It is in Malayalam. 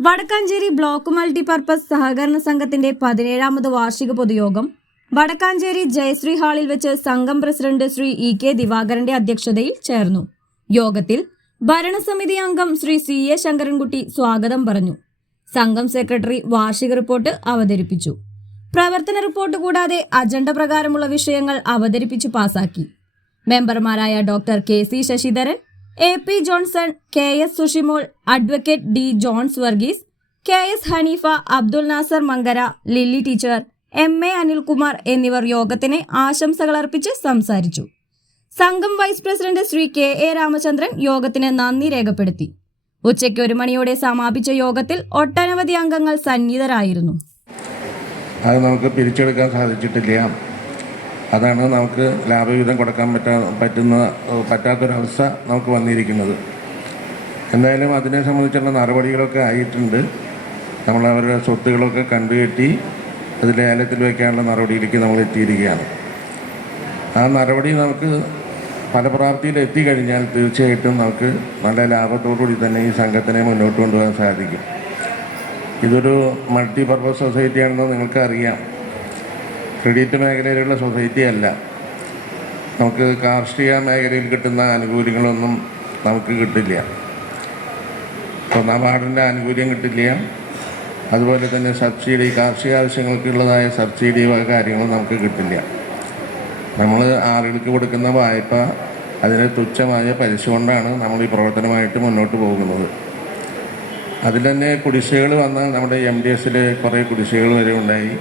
വടക്കാഞ്ചേരി ബ്ലോക്ക് മൾട്ടിപർപ്പസ് സഹകരണ സംഘത്തിന്റെ പതിനേഴാമത് വാർഷിക പൊതുയോഗം വടക്കാഞ്ചേരി ജയശ്രീ ഹാളിൽ വെച്ച് സംഘം പ്രസിഡന്റ് ശ്രീ ഇ കെ ദിവാകരന്റെ അധ്യക്ഷതയിൽ ചേർന്നു. യോഗത്തിൽ ഭരണസമിതി അംഗം ശ്രീ സി എ ശങ്കരൻകുട്ടി സ്വാഗതം പറഞ്ഞു. സംഘം സെക്രട്ടറി വാർഷിക റിപ്പോർട്ട് അവതരിപ്പിച്ചു. പ്രവർത്തന റിപ്പോർട്ട് കൂടാതെ അജണ്ട പ്രകാരമുള്ള വിഷയങ്ങൾ അവതരിപ്പിച്ചു പാസാക്കി. മെമ്പർമാരായ doctor K C Sasidharan A P Johnson K S Sushimol advocate D Johns Varghese K S Haneefa Abdul Nasar Mankara Lilly teacher M A Anilkumar എന്നിവർ യോഗത്തിന് ആശംസകൾ അർപ്പിച്ച് സംസാരിച്ചു. സംഘം vice president Shri K A Ramachandran യോഗത്തിന് നന്ദി രേഖപ്പെടുത്തി. ഉച്ചയ്ക്ക് ഒരു മണിയോടെ സമാപിച്ച യോഗത്തിൽ ഒട്ടനവധി അംഗങ്ങൾ സന്നിഹിതരായിരുന്നു. അത് നമുക്ക് പിരിച്ചെടുക്കാൻ സാധിച്ചിട്ടില്ല. അതാണ് നമുക്ക് ലാഭവിഹിതം കൊടുക്കാൻ പറ്റാ പറ്റുന്ന പറ്റാത്തൊരവസ്ഥ നമുക്ക് വന്നിരിക്കുന്നത്. എന്തായാലും അതിനെ സംബന്ധിച്ചുള്ള നടപടികളൊക്കെ ആയിട്ടുണ്ട്. നമ്മൾ അവരുടെ സ്വത്തുകളൊക്കെ കണ്ടുകെട്ടി അത് ലേലത്തിൽ വയ്ക്കാനുള്ള നടപടിയിലേക്ക് നമ്മൾ എത്തിയിരിക്കുകയാണ്. ആ നടപടി നമുക്ക് ഫലപ്രാപ്തിയിൽ എത്തിക്കഴിഞ്ഞാൽ തീർച്ചയായിട്ടും നമുക്ക് നല്ല ലാഭത്തോടുകൂടി തന്നെ ഈ സംഘത്തിനെ മുന്നോട്ട് കൊണ്ടുപോകാൻ സാധിക്കും. ഇതൊരു മൾട്ടി പർപ്പസ് സൊസൈറ്റിയാണെന്ന് നിങ്ങൾക്ക് അറിയാം ക്രെഡിറ്റ് മേഖലയിലുള്ള സൊസൈറ്റി അല്ല. നമുക്ക് കാർഷിക മേഖലയിൽ കിട്ടുന്ന ആനുകൂല്യങ്ങളൊന്നും നമുക്ക് കിട്ടില്ല. ഒന്നാം വാർഡിന്റെ ആനുകൂല്യം കിട്ടില്ല. അതുപോലെ തന്നെ സബ്സിഡി കാർഷിക ആവശ്യങ്ങൾക്കുള്ളതായ സബ്സിഡി കാര്യങ്ങളും നമുക്ക് കിട്ടില്ല. നമ്മൾ ആളുകൾക്ക് കൊടുക്കുന്ന വായ്പ അതിന് തുച്ഛമായ പലിശ കൊണ്ടാണ് നമ്മൾ ഈ പ്രവർത്തനമായിട്ട് മുന്നോട്ട് പോകുന്നത്. അതിൽ തന്നെ കുടിശ്ശികൾ വന്നാൽ നമ്മുടെ എം ഡി എസിൽ കുറേ കുടിശ്ശികൾ വരെ ഉണ്ടായി.